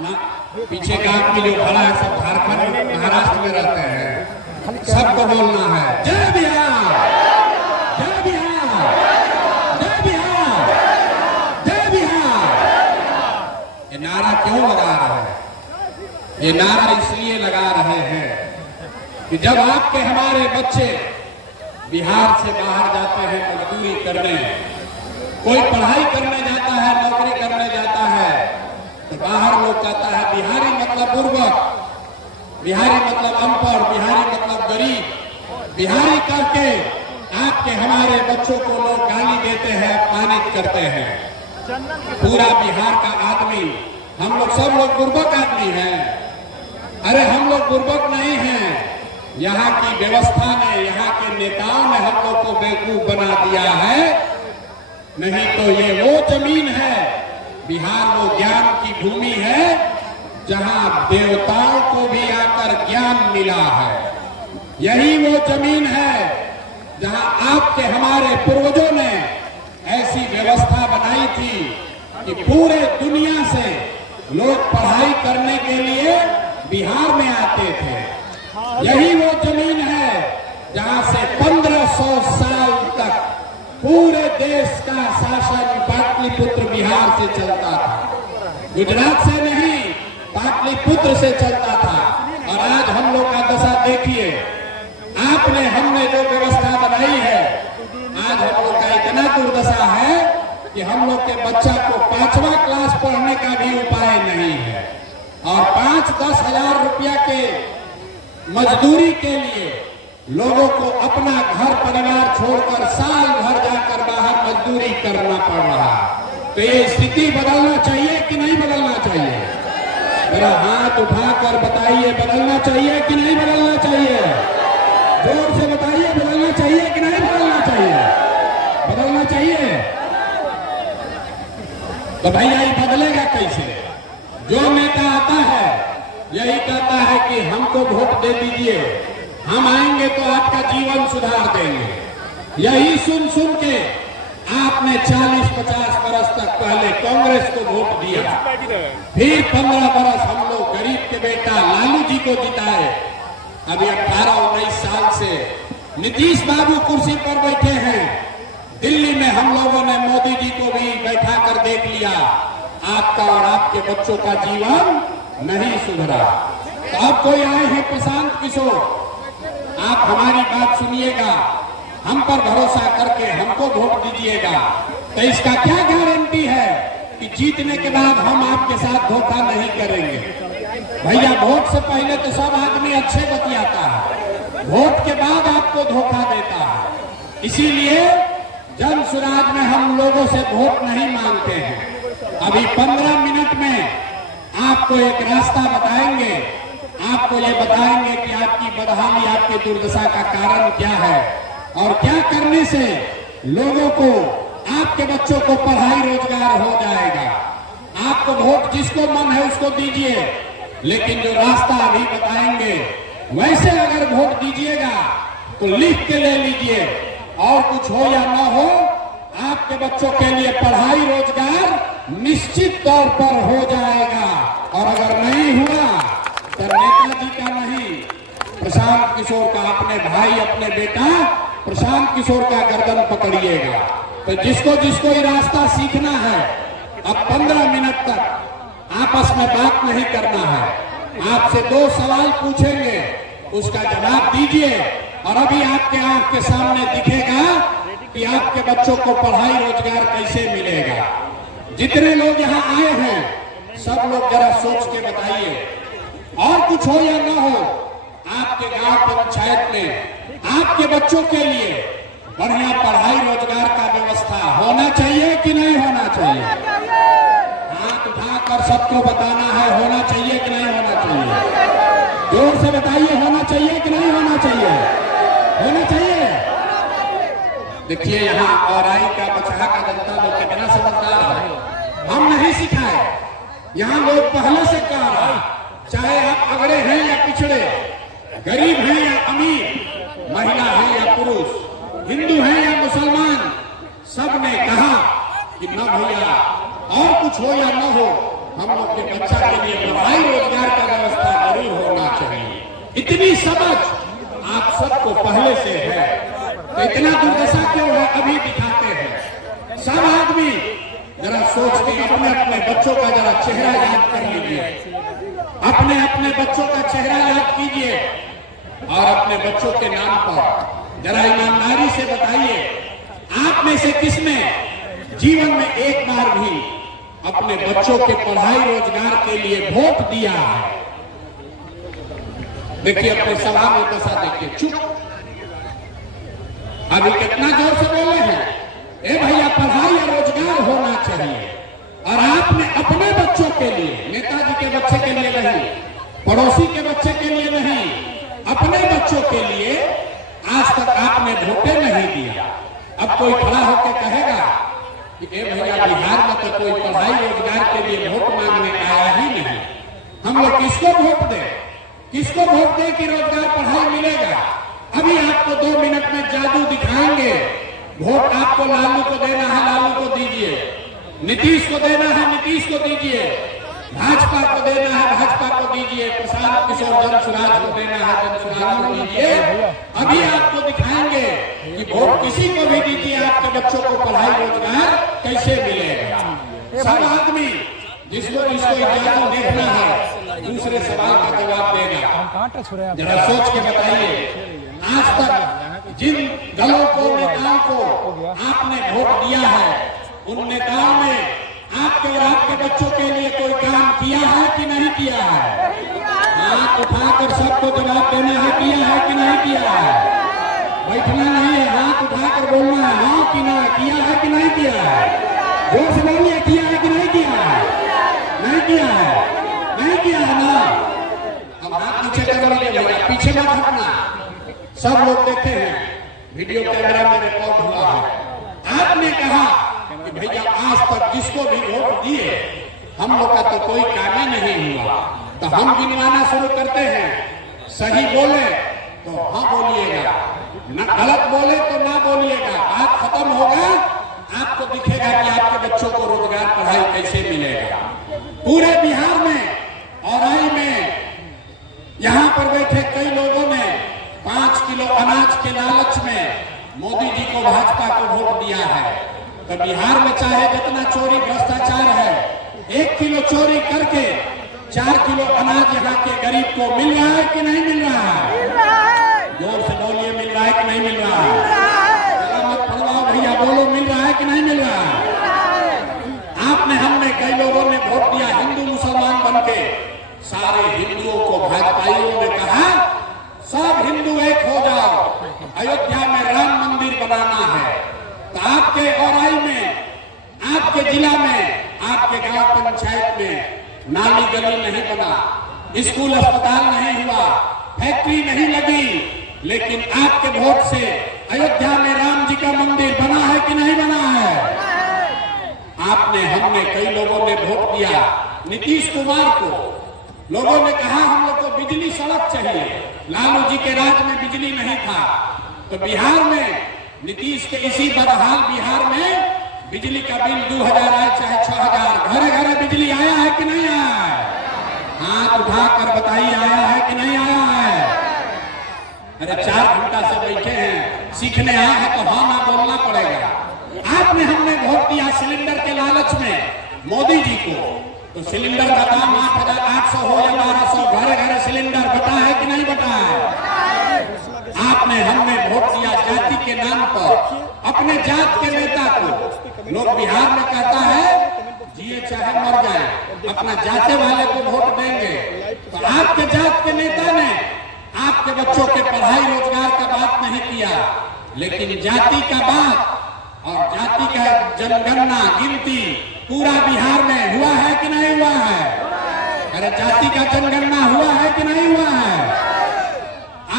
ना पीछे का आदमी जो खड़ा है सब झारखंड महाराष्ट्र में रहते हैं, सबको बोलना है जय बिहार, जय बिहार, जय बिहार, जय बिहार। ये नारा क्यों लगा रहे हैं? ये नारा इसलिए लगा रहे हैं कि जब आपके हमारे बच्चे बिहार से बाहर जाते हैं मजदूरी करने, कोई पढ़ाई करने जाता है, नौकरी करने जाता है, तो बाहर लोग कहता है बिहारी मतलब बुर्बक, बिहारी मतलब अनपढ़, बिहारी मतलब गरीब। बिहारी करके आपके हमारे बच्चों को लोग गाली देते हैं, अपमानित करते हैं। पूरा बिहार का आदमी, हम लोग सब लोग बुर्बक आदमी हैं। अरे हम लोग बुर्बक नहीं हैं, यहाँ की व्यवस्था ने, यहाँ के नेताओं ने हम लोग को बेवकूफ बना दिया है। नहीं तो ये वो जमीन है, बिहार वो ज्ञान की भूमि है जहाँ देवताओं को भी आकर ज्ञान मिला है। यही वो जमीन है जहाँ आपके हमारे पूर्वजों ने ऐसी व्यवस्था बनाई थी कि पूरे दुनिया से लोग पढ़ाई करने के लिए बिहार में आते थे। यही वो जमीन है जहां से 1500 साल तक पूरे देश का शासन पाटलिपुत्र बिहार से चलता था, गुजरात से नहीं, पाटलिपुत्र से चलता था। और आज हम लोग का दशा देखिए, आपने हमने जो व्यवस्था बनाई है, आज हम लोग का इतना दुर्दशा है कि हम लोग के बच्चा को 5वां क्लास पढ़ने का भी उपाय नहीं है। और 5-10 हजार रुपया के मजदूरी के लिए लोगों को अपना घर परिवार छोड़कर साल भर जाकर बाहर मजदूरी करना पड़ रहा। तो ये स्थिति बदलना चाहिए कि नहीं बदलना चाहिए? मेरा हाथ उठाकर बताइए, बदलना चाहिए कि नहीं बदलना चाहिए? जोर से बताइए, बदलना चाहिए कि नहीं बदलना चाहिए? बदलना चाहिए। तो भैया ये बदलेगा कैसे? जो नेता आता है यही कहता है कि हमको वोट दे दीजिए, हम आएंगे तो आपका जीवन सुधार देंगे। यही सुन सुन के आपने 40-50 बरस तक पहले कांग्रेस को वोट दिया, फिर 15 बरस हम लोग गरीब के बेटा लालू जी को जिताए। अभी 18-19 साल से नीतीश बाबू कुर्सी पर बैठे हैं। दिल्ली में हम लोगों ने मोदी जी को भी बैठा कर देख लिया, आपका और आपके बच्चों का जीवन नहीं सुधरा। तो अब कोई आए हैं प्रशांत किशोर, आप हमारी बात सुनिएगा, हम पर भरोसा करके हमको वोट दीजिएगा। तो इसका क्या गारंटी है कि जीतने के बाद हम आपके साथ धोखा नहीं करेंगे? भैया वोट से पहले तो सब आदमी अच्छे बतियाता है, वोट के बाद आपको धोखा देता है। इसीलिए जन सुराज में हम लोगों से वोट नहीं मांगते हैं। अभी 15 मिनट में आपको एक रास्ता बताएंगे, आपको ये बताएंगे कि आपकी बदहाली, आपकी दुर्दशा का कारण क्या है और क्या करने से लोगों को, आपके बच्चों को पढ़ाई रोजगार हो जाएगा। आपको वोट जिसको मन है उसको दीजिए, लेकिन जो रास्ता अभी बताएंगे वैसे अगर वोट दीजिएगा तो लिख के ले लीजिए, और कुछ हो या ना हो, आपके बच्चों के लिए पढ़ाई रोजगार निश्चित तौर पर हो जाएगा। और अगर नहीं हुआ तो नेताजी का नहीं, प्रशांत किशोर का, अपने भाई, अपने बेटा प्रशांत किशोर का गर्दन पकड़िएगा। तो जिसको जिसको ये रास्ता सीखना है, अब 15 मिनट तक आपस में बात नहीं करना है। आपसे 2 सवाल पूछेंगे, उसका जवाब दीजिए। और अभी आपके आंख के सामने दिखेगा कि आपके बच्चों को पढ़ाई रोजगार कैसे मिलेगा। जितने लोग यहाँ आए हैं सब लोग जरा सोच के बताइए, और कुछ हो या ना हो, आपके गांव पंचायत में आपके बच्चों के लिए बढ़िया पढ़ाई रोजगार का व्यवस्था होना चाहिए कि नहीं होना चाहिए? हाथ उठाकर सबको बताना है, होना चाहिए कि नहीं होना चाहिए? जोर से बताइए, होना चाहिए कि नहीं होना चाहिए? होना चाहिए। देखिए यहाँ औराई का, बछड़ा का जनता लोग कितना समझदार है, हम नहीं सिखाए। यहाँ लोग पहले से कह रहा है, चाहे आप अगड़े हैं या पिछड़े, गरीब हैं या अमीर, महिला है या पुरुष, हिंदू है या मुसलमान, सब ने कहा कि न भैया और कुछ हो या न हो, हम लोग के बच्चा के लिए इतनी समझ आप सबको पहले से है, तो इतना दुर्दशा क्यों है अभी दिखाते हैं। सब आदमी जरा सोच के अपने अपने बच्चों का जरा चेहरा याद कर लीजिए, अपने अपने बच्चों का चेहरा याद कीजिए और अपने बच्चों के नाम पर जरा ईमानदारी से बताइए, आप में से किसने जीवन में एक बार भी अपने बच्चों के पढ़ाई रोजगार के लिए वोट दिया है? देखिए अपने सवाल में दशा देखिए, चुप। अभी कितना जोर से बोले हैं, ए भैया पढ़ाई या रोजगार होना चाहिए। और आपने अपने बच्चों के लिए, नेताजी के बच्चे के लिए नहीं, पड़ोसी के बच्चे के लिए नहीं, अपने बच्चों के लिए आज तक आपने वोटे नहीं दिया। अब कोई खड़ा होकर कहेगा कि ए भैया बिहार में तो कोई पढ़ाई रोजगार के लिए वोट मांगने आया ही नहीं, हम लोग किसको वोट दें, किसको वोट दें कि रोजगार पढ़ाई मिलेगा? अभी आपको 2 मिनट में जादू दिखाएंगे। वोट आपको लालू को देना है, लालू को दीजिए। नीतीश को देना है, नीतीश को दीजिए। भाजपा को देना है, भाजपा को दीजिए। प्रशांत किशोर जनसुराज को देना है, जनसुराज को दीजिए। अभी आपको दिखाएंगे कि वोट किसी को भी दीजिए, आपके बच्चों को पढ़ाई रोजगार कैसे मिलेगा। सब आदमी जिसको जादू देखना है दूसरे सवाल का जवाब देगा। जरा सोच के बताइए, आज तक जिन दलों को, नेताओं को आपने वोट दिया है, उन नेताओं ने आपके और आपके बच्चों के लिए कोई काम किया है कि नहीं किया है? हाथ उठाकर सबको जवाब देना है, किया है कि नहीं किया है? बैठना नहीं है, हाथ उठाकर बोलना है, हाँ कि ना, किया है कि नहीं किया है? जोर से बोलिए, किया है कि नहीं किया है? नहीं किया है, नहीं किया है ना। अब हाथ नीचे कर लीजिए भैया, पीछे मत हटना। सब लोग देखे हैं, वीडियो कैमरा में रिकॉर्ड हुआ है। आपने कहा कि भैया आज तक जिसको भी वोट दिए हम लोग का तो कोई काम ही नहीं हुआ, तो हम गिनवाना शुरू करते हैं। सही बोले तो हाँ बोलिएगा, न गलत बोले तो ना बोलिएगा। बात खत्म होगा, आपको दिखेगा कि आपके बच्चों को रोजगार पढ़ाई कैसे मिलेगा। पूरे बिहार में और आई में यहाँ पर बैठे कई लोगों ने 5 किलो अनाज के लालच में मोदी जी को, भाजपा को वोट दिया है। तो बिहार में चाहे जितना चोरी भ्रष्टाचार है, 1 किलो चोरी करके 4 किलो अनाज यहाँ के गरीब को मिल रहा है कि नहीं मिल रहा है? जोर से बोलिए, मिल रहा है कि नहीं मिल रहा है? मत पढ़वाओ भैया, बोलो मिल रहा है कि नहीं मिल रहा है? आपने, हमने, कई लोगों ने वोट दिया हिंदू मुसलमान बन के। सारे हिंदुओं को भाजपाइयों ने कहा सब हिंदू एक हो जाओ, अयोध्या में राम मंदिर बनाना है। तो आपके औराई में, आपके जिला में, आपके गांव पंचायत में नाली गली नहीं बना, स्कूल अस्पताल नहीं हुआ, फैक्ट्री नहीं लगी, लेकिन आपके वोट से अयोध्या में राम जी का मंदिर बना है कि नहीं बना है? आपने, हमने, कई लोगों ने वोट दिया नीतीश कुमार को। लोगों ने कहा हम लोग को बिजली सड़क चाहिए, लालू जी के राज में बिजली नहीं था। तो बिहार में नीतीश के इसी बदहाल बिहार में बिजली का बिल 2000 आए चाहे 6000, घरे घरे बिजली आया है कि नहीं आया है? हाथ उठाकर बताइए, आया है कि नहीं आया है? अरे 4 घंटा से बैठे हैं, सीखने आए हैं तो हाँ ना बोलना पड़ेगा। आपने, हमने वोट दिया सिलेंडर के लालच में मोदी जी को। तो सिलेंडर का दाम 8800 हो या 1200, घरे घरे सिलेंडर बटा है कि नहीं बटा है? आपने, हमने वोट दिया जाति के नाम पर, अपने जात के नेता को। लोग बिहार में कहता है जिए चाहे मर जाए, अपना जाते वाले को वोट देंगे। तो आपके जात के नेता ने आपके बच्चों के पढ़ाई रोजगार का बात नहीं किया, लेकिन जाति का बात और जाति का जनगणना, गिनती पूरा बिहार में हुआ है कि नहीं हुआ है? अरे जाति का जनगणना हुआ है कि नहीं हुआ है?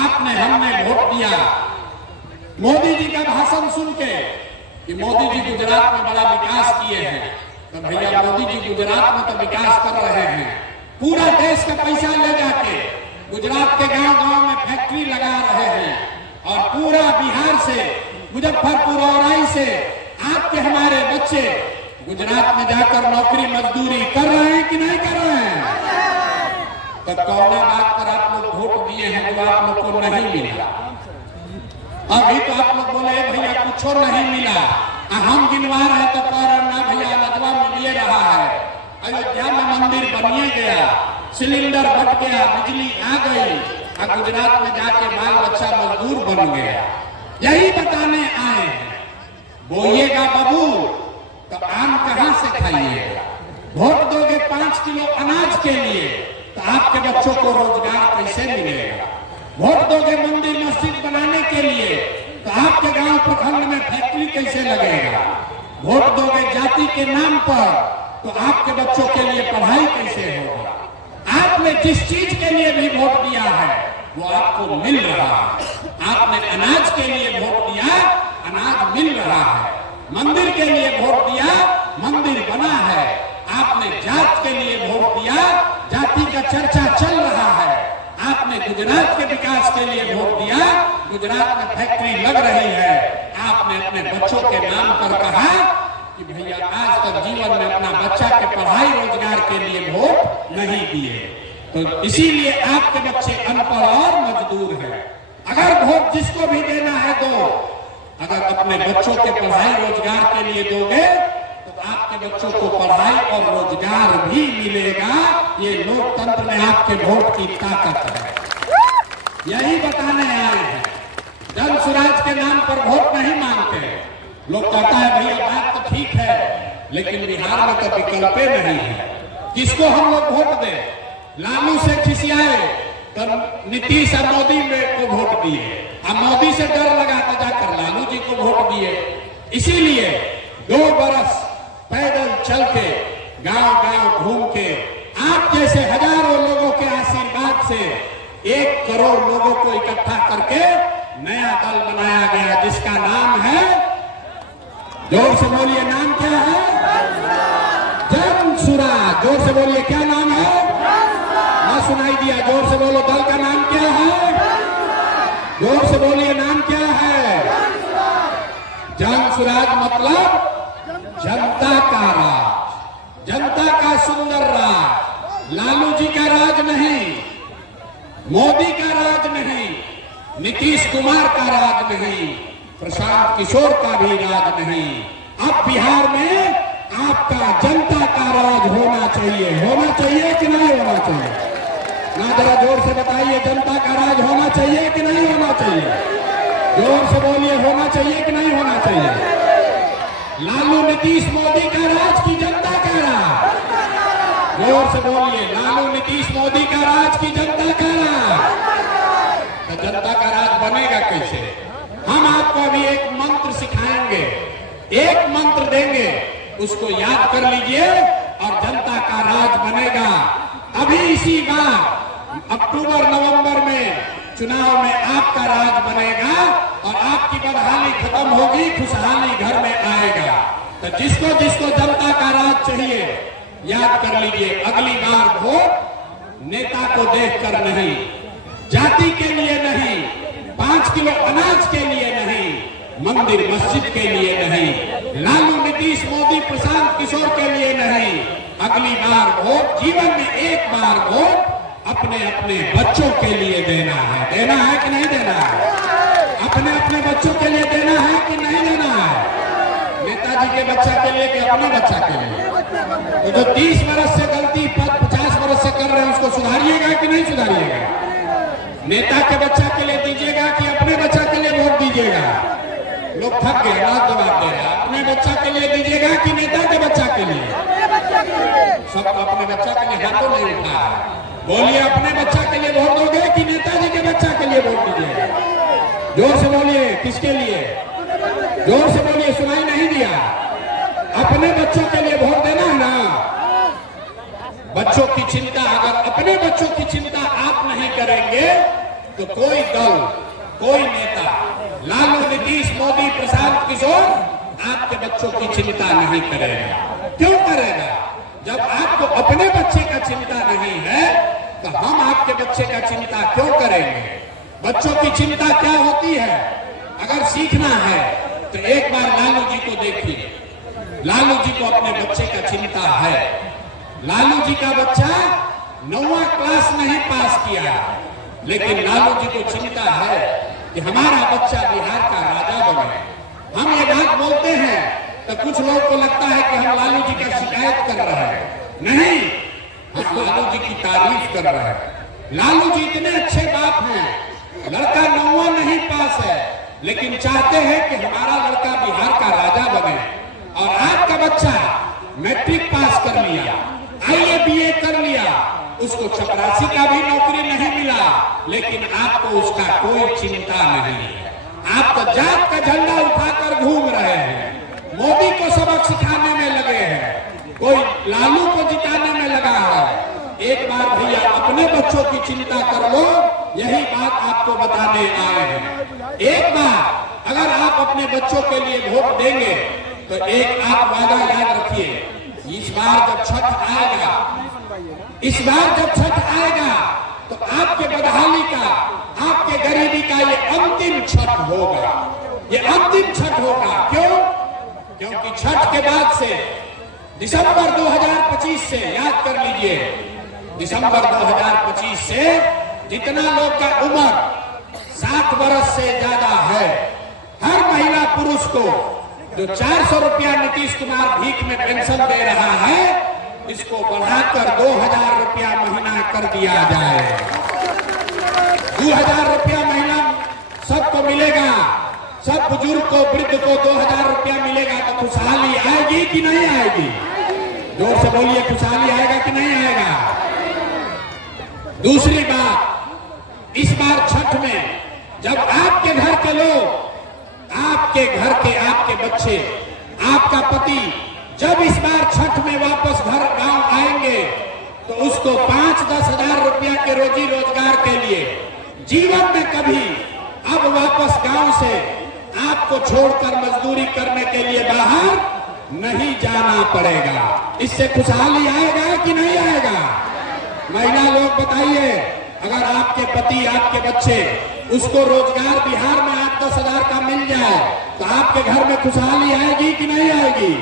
आपने, हमने वोट दिया मोदी जी का भाषण सुन के कि मोदी जी गुजरात में बड़ा विकास किए हैं। तो भैया मोदी जी गुजरात में तो विकास कर रहे हैं, पूरा देश का पैसा ले जाके गुजरात के गांव गांव में फैक्ट्री लगा रहे हैं, और पूरा बिहार से, मुजफ्फरपुर औराई से आपके हमारे बच्चे गुजरात में जाकर नौकरी मजदूरी कर रहे हैं कि नहीं कर रहे हैं? तो कौन बात पर आप लोग वोट दिए हैं जो आप को नहीं मिला। अभी तो आप लोग बोले भैया कुछ नहीं मिला, हम गिनवा रहे तो कह रहे ना भैया लदवा मिलिए रहा है। अयोध्या में मंदिर बनिए गया, सिलेंडर बट गया, बिजली आ गई, और गुजरात में जाके बाल बच्चा मजदूर बन गया। यही बताने आए हैं। बोइएगा बाबू तो आम कहां से खाइएगा? वोट दोगे 5 किलो अनाज के लिए तो आपके बच्चों को रोजगार कैसे मिलेगा? वोट दोगे मंदिर मस्जिद बनाने के लिए तो आपके गांव प्रखंड में फैक्ट्री कैसे लगेगा? वोट दोगे जाति के नाम पर तो आपके बच्चों के लिए पढ़ाई कैसे होगा? आपने जिस चीज के लिए भी वोट दिया है वो आपको मिल रहा है। आपने अनाज के लिए वोट दिया, अनाज मिल रहा है। मंदिर के लिए वोट दिया, मंदिर बना है। आपने जात के लिए वोट दिया, जाति का चर्चा चल रहा है। आपने गुजरात के विकास के लिए वोट दिया, गुजरात में फैक्ट्री लग रही है। आपने अपने बच्चों के नाम पर कहा कि भैया आज तक जीवन में अपना बच्चा के पढ़ाई रोजगार के लिए वोट नहीं दिए, तो इसीलिए आपके बच्चे अनपढ़ और मजदूर हैं। अगर वोट जिसको भी देना है दो, अगर अपने बच्चों के पढ़ाई रोजगार के लिए दोगे तो आपके बच्चों को पढ़ाई और रोजगार भी मिलेगा। ये लोकतंत्र में आपके वोट की ताकत है। यही बताने आए हैं। जन स्वराज के नाम पर वोट नहीं मांगते। लोग कहता है भैया बात तो ठीक है, लेकिन बिहार में तो विकल्प नहीं है। किसको हम लोग वोट दें? लालू से खिसियाए तो नीतीश और मोदी को वोट दिए, अब मोदी से डर लगा तो जाकर लालू जी को वोट दिए। इसीलिए 2 बरस पैदल चल के गांव गांव घूम के आप जैसे हजारों लोगों के आशीर्वाद से 1 करोड़ लोगों को इकट्ठा करके नया दल बनाया गया, जिसका नाम है, जोर से बोलिए, नाम क्या है? जन स्वराज। जोर से बोलिए, क्या नाम है? ना सुनाई दिया, जोर से बोलो, दल का नाम क्या है? जोर से बोलिए, नाम क्या है? जन स्वराज मतलब जनता का राज, जनता का सुंदर राज। लालू जी का राज नहीं, मोदी का राज नहीं, नीतीश कुमार का राज नहीं, प्रशांत किशोर का भी राज नहीं। अब बिहार में आपका जनता का राज होना चाहिए। होना चाहिए कि नहीं होना चाहिए? ना जरा जोर से बताइए, जनता का राज होना चाहिए कि नहीं होना चाहिए? जोर से बोलिए, होना चाहिए कि नहीं होना चाहिए? लालू नीतीश मोदी का राज की जनता का राज? जोर से बोलिए, लालू नीतीश मोदी का राज की जनता का राज? तो जनता का राज बनेगा कैसे? हम आपको अभी एक मंत्र सिखाएंगे, एक मंत्र देंगे, उसको याद कर लीजिए और जनता का राज बनेगा। अभी इसी बार अक्टूबर नवंबर में चुनाव में आपका राज बनेगा और आपकी बदहाली खत्म होगी, खुशहाली घर में आएगा। तो जिसको जिसको जनता का राज चाहिए याद कर लीजिए, अगली बार वोट नेता को देखकर नहीं, जाति के लिए नहीं, 5 किलो अनाज के लिए नहीं, मंदिर मस्जिद के लिए नहीं, लालू नीतीश मोदी प्रशांत किशोर के लिए नहीं, अगली बार वोट, जीवन में एक बार वोट अपने अपने बच्चों के लिए देना है। देना है कि नहीं देना है? अपने अपने बच्चों के लिए देना है कि नहीं देना है? नेताजी के बच्चा के लिए कि अपने बच्चा के लिए? तो जो 30 वर्ष से गलती 50 वर्ष से कर रहे हैं उसको सुधारिएगा कि नहीं सुधारिएगा? नेता के बच्चा के लिए दीजिएगा कि अपने बच्चा के लिए वोट दीजिएगा? लोग थक गए, ना जवाब दे रहा। अपने बच्चा के लिए दीजिएगा कि नेता के बच्चा के लिए? सब अपने बच्चा के लिए हाथों नहीं उठा है। बोलिए, अपने बच्चा के लिए वोट दोगे कि नेताजी के बच्चा के लिए वोट दीजिएगा? जोर से बोलिए, किसके लिए? जोर से बोलिए, सुनाई नहीं दिया। अपने बच्चों के लिए वोट देना है ना? बच्चों की चिंता, अगर अपने बच्चों की चिंता आप नहीं करेंगे तो कोई दल, कोई नेता, लालू नीतीश मोदी प्रशांत किशोर आपके बच्चों की चिंता नहीं करेगा। क्यों करेगा? जब आपको अपने बच्चे का चिंता नहीं है तो हम आपके बच्चे का चिंता क्यों करेंगे? बच्चों की चिंता क्या होती है? अगर सीखना है तो एक बार लालू जी को देखिए। लालू जी को अपने बच्चे का चिंता है। लालू जी का बच्चा 9वां क्लास नहीं पास किया, लेकिन लालू जी को चिंता है कि हमारा बच्चा बिहार का राजा बने। हम ये बात बोलते हैं तो कुछ लोग को लगता है कि हम लालू जी का शिकायत कर रहे हैं। नहीं, हम लालू जी की तारीफ कर रहे हैं। लालू जी इतने अच्छे बाप हैं, लड़का 9वां नहीं पास है, लेकिन चाहते हैं कि हमारा लड़का बिहार का राजा बने। और आपका बच्चा मैट्रिक पास कर लिया, IAA BA कर लिया, उसको चपरासी का भी नौकरी नहीं मिला, लेकिन आपको उसका कोई चिंता नहीं। आप तो जात का झंडा उठाकर घूम रहे हैं, मोदी को सबक सिखाने में लगे हैं, कोई लालू को जिताने में लगा है। एक बार भैया अपने बच्चों की चिंता कर लो, यही बात आपको बताने आए हैं। एक बार अगर आप अपने बच्चों के लिए वोट देंगे तो एक आप वादा याद रखिए, इस बार जब छठ आएगा, तो आपके बदहाली का, आपके गरीबी का ये अंतिम छठ होगा। ये अंतिम छठ होगा। क्यों? क्योंकि छठ के बाद से दिसंबर 2025 से, याद कर लीजिए, दिसंबर 2025 से जितना लोग का उम्र 7 वर्ष से ज्यादा है, हर महिला पुरुष को जो 400 रुपया नीतीश कुमार भीख में पेंशन दे रहा है, इसको बढ़ाकर 2000 रुपया महीना कर दिया जाए। 2000 रुपया महीना सबको मिलेगा, सब बुजुर्ग को, वृद्ध को 2000 रुपया मिलेगा। तो खुशहाली आएगी कि नहीं आएगी? जोर से बोलिए, खुशहाली आएगा कि नहीं आएगा? दूसरी बात, इस बार छठ में जब आपके घर के लोग, आपके घर के, आपके बच्चे, आपका पति जब इस बार छठ में वापस घर गांव आएंगे, तो उसको 5-10 हजार रुपया के रोजी रोजगार के लिए जीवन में कभी अब वापस गांव से आपको छोड़कर मजदूरी करने के लिए बाहर नहीं जाना पड़ेगा। इससे खुशहाली आएगा कि नहीं आएगा? महिला लोग बताइए, अगर आपके पति, आपके बच्चे, उसको रोजगार बिहार में 8-10 हजार का मिल जाए तो आपके घर में खुशहाली आएगी कि नहीं आएगी?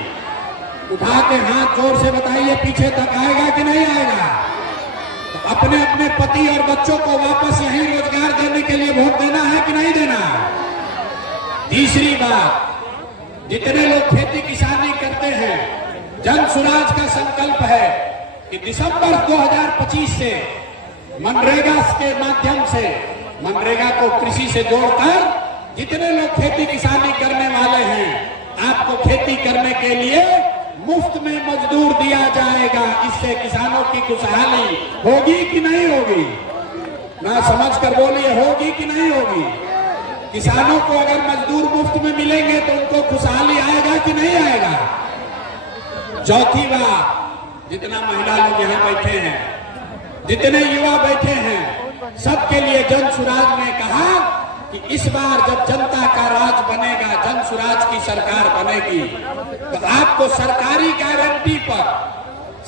उठा के हाथ जोर से बताइए, पीछे तक आएगा कि नहीं आएगा? तो अपने अपने पति और बच्चों को वापस यही रोजगार देने के लिए वोट देना है कि नहीं देना? तीसरी बात, जितने लोग खेती किसानी करते हैं, जन सुराज का संकल्प है कि दिसंबर 2025 से मनरेगा के माध्यम से, मनरेगा को कृषि से जोड़कर जितने लोग खेती किसानी करने वाले हैं, आपको खेती करने के लिए मुफ्त में मजदूर दिया जाएगा। इससे किसानों की खुशहाली होगी कि नहीं होगी? ना समझ कर बोलिए, होगी कि नहीं होगी? किसानों को अगर मजदूर मुफ्त में मिलेंगे तो उनको खुशहाली आएगा कि नहीं आएगा? चौथी बात, जितना महिला लोग यहाँ बैठे हैं, जितने युवा बैठे हैं, सबके लिए जन सुराज ने कहा कि इस बार जब जनता का राज बनेगा, जन सुराज की सरकार बनेगी, तो आपको सरकारी गारंटी पर,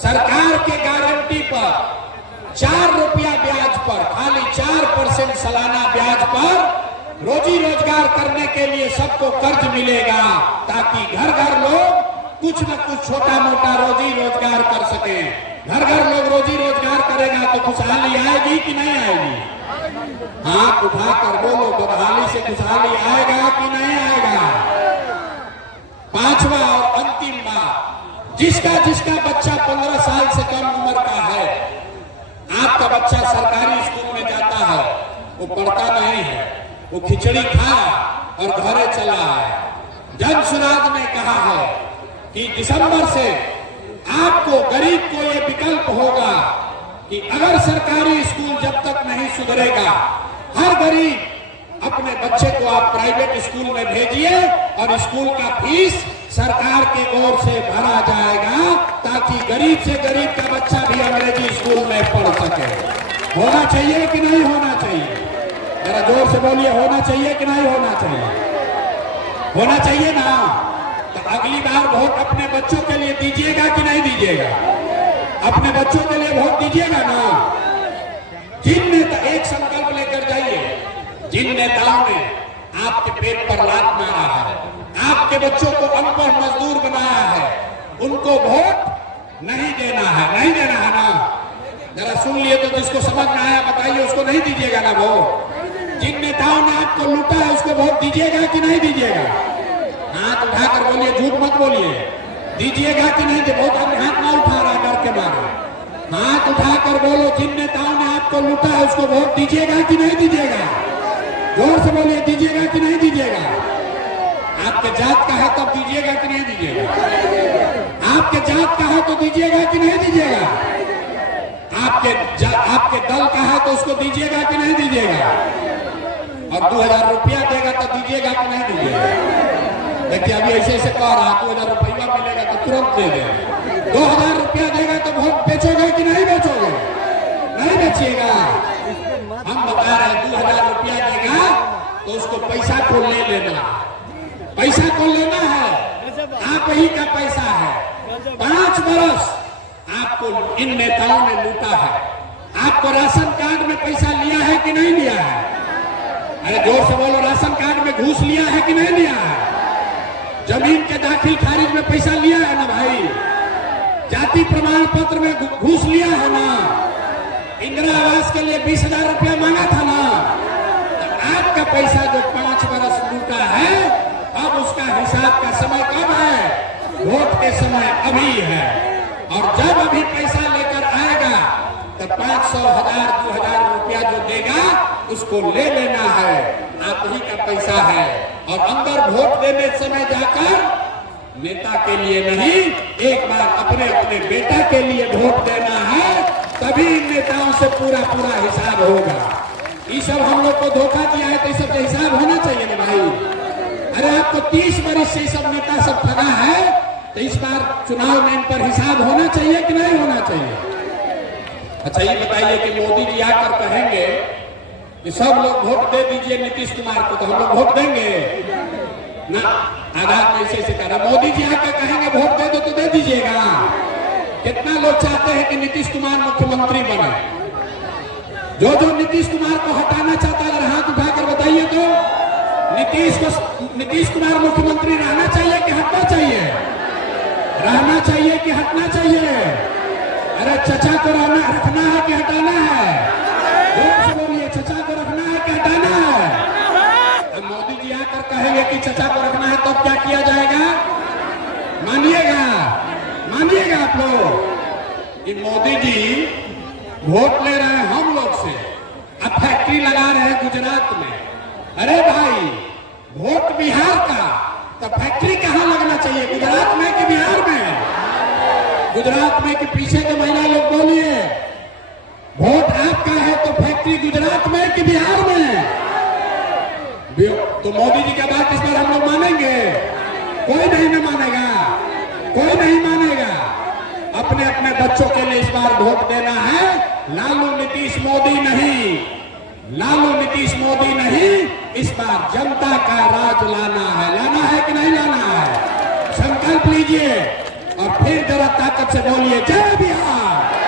सरकार के गारंटी पर 4 रुपया ब्याज पर, खाली 4% सालाना ब्याज पर रोजी रोजगार करने के लिए सबको कर्ज मिलेगा, ताकि घर घर लोग कुछ न कुछ छोटा मोटा रोजी रोजगार कर सके। घर घर लोग रोजी रोजगार करेगा तो खुशहाली आएगी कि नहीं आएगी? हाथ उठाकर बोलो, बदहाली से खुशहाली आएगा कि नहीं आएगा? पांचवा और अंतिम बात, जिसका जिसका बच्चा 15 साल से कम उम्र का है, आपका बच्चा सरकारी स्कूल में जाता है, वो पढ़ता नहीं है, वो खिचड़ी खाया और घरे चला है। जन सुराज ने कहा है कि दिसंबर से आपको, गरीब को ये विकल्प होगा कि अगर सरकारी स्कूल जब तक नहीं सुधरेगा, हर गरीब अपने बच्चे को आप प्राइवेट स्कूल में भेजिए और स्कूल का फीस सरकार के ओर से भरा जाएगा, ताकि गरीब से गरीब का बच्चा भी अंग्रेजी स्कूल में पढ़ सके। होना चाहिए कि नहीं होना चाहिए? जरा जोर से बोलिए, होना चाहिए कि नहीं होना चाहिए? होना चाहिए ना? तो अगली बार वोट अपने बच्चों के लिए दीजिएगा कि नहीं दीजिएगा? अपने बच्चों के लिए वोट दीजिएगा ना? जिन नेता, एक संकल्प लेकर जाइए, जिन नेताओं ने आपके पेट पर लात मारा है, आपके बच्चों को अनपढ़ मजदूर बनाया है, उनको वोट नहीं देना है, नहीं देना है ना? जरा सुन लिए तो जिसको समझ में आया बताइए, उसको नहीं दीजिएगा ना वोट? जिन नेताओं ने आपको लूटा है उसको वोट दीजिएगा कि नहीं दीजिएगा? हाथ उठाकर बोलिए, झूठ मत बोलिए। दीजिएगा कि नहीं? बहुत आदमी हाथ ना उठा रहा डर के मारे। हाथ उठाकर बोलो, जिन नेताओं ने आपको लूटा है उसको वोट दीजिएगा कि नहीं दीजिएगा? जोर से बोलिए, दीजिएगा कि नहीं दीजिएगा? आपके जात का है तब दीजिएगा कि नहीं दीजिएगा? आपके जात का है तो दीजिएगा कि नहीं दीजिएगा? आपके दल का है तो उसको दीजिएगा कि नहीं दीजिएगा? और 2000 रुपया देगा तो दीजिएगा कि नहीं दीजिएगा? देखिए अभी ऐसे ऐसे कह रहा, 2000 रुपया मिलेगा तो तुरंत दे देगा। 2000 रुपया देगा तो वोट बेचोगे कि नहीं बेचोगे? नहीं बेचिएगा। हम बता रहे हैं 2000 रुपया देगा तो उसको पैसा को ले लेना, पैसा को लेना है, आप ही का पैसा है। 5 बरस आपको इन नेताओं ने लूटा है। आपको राशन कार्ड में पैसा लिया है कि नहीं लिया है? अरे जोर से बोलो, राशन कार्ड में घूस लिया है कि नहीं लिया है? जमीन के दाखिल खारिज में पैसा लिया है ना भाई? जाति प्रमाण पत्र में घूस लिया है ना? इंदिरा आवास के लिए 20,000 रुपया मांगा था ना? तो आपका पैसा जो 5 बरस लूटा है, अब उसका हिसाब का समय कब है? वोट के समय अभी है। और जब अभी पैसा लेकर आएगा तो 500, 1000, 2000 रुपया जो देगा उसको ले लेना है। आप ही का पैसा है। और अंदर वोट देने समय जाकर नेता के लिए नहीं, एक बार अपने अपने बेटा के लिए वोट देना है, तभी इन नेताओं से पूरा पूरा हिसाब होगा। ये सब हम लोग को धोखा दिया है तो इस सब हिसाब होना चाहिए ना भाई। अरे आपको 30 वर्ष से सब नेता सब ठगा है तो इस बार चुनाव में इन पर हिसाब होना चाहिए कि नहीं होना चाहिए? अच्छा ये बताइए कि मोदी जी आकर कहेंगे कि सब लोग वोट दे दीजिए नीतीश कुमार को, तो हम लोग वोट देंगे ना? आघात में ऐसे कर रहे। मोदी जी आकर कहेंगे वोट दे दो तो दे दीजिएगा? कितना लोग चाहते हैं कि नीतीश कुमार मुख्यमंत्री बने? जो नीतीश कुमार को हटाना चाहता है, अगर हाथ उठाकर बताइए तो। नीतीश कुमार मुख्यमंत्री रहना चाहिए कि हटना चाहिए? रहना चाहिए कि हटना चाहिए? अरे चचा को रखना है कि हटाना है? जोर से बोलिए, चचा को रखना है कि हटाना है? अब मोदी जी आकर कहेंगे कि चचा को रखना है तो क्या किया जाएगा? मानिएगा? मानिएगा आप लोग कि मोदी जी वोट ले रहे हैं हम लोग से, अब फैक्ट्री लगा रहे हैं गुजरात में। अरे भाई, वोट बिहार का तो फैक्ट्री कहाँ लगना चाहिए? गुजरात में कि बिहार में? गुजरात में कि पीछे के महिला लोग बोलिए, वोट आपका है तो फैक्ट्री गुजरात में कि बिहार में? तो मोदी जी का बात इस बार हम लोग मानेंगे? कोई नहीं न मानेगा, कोई नहीं मानेगा। अपने अपने बच्चों के लिए इस बार वोट देना है। लालू नीतीश मोदी नहीं, लालू नीतीश मोदी नहीं, इस बार जनता का राज लाना है। लाना है कि नहीं लाना है? संकल्प लीजिए और फिर जरा ताकत से बोलिए, जय बिहार।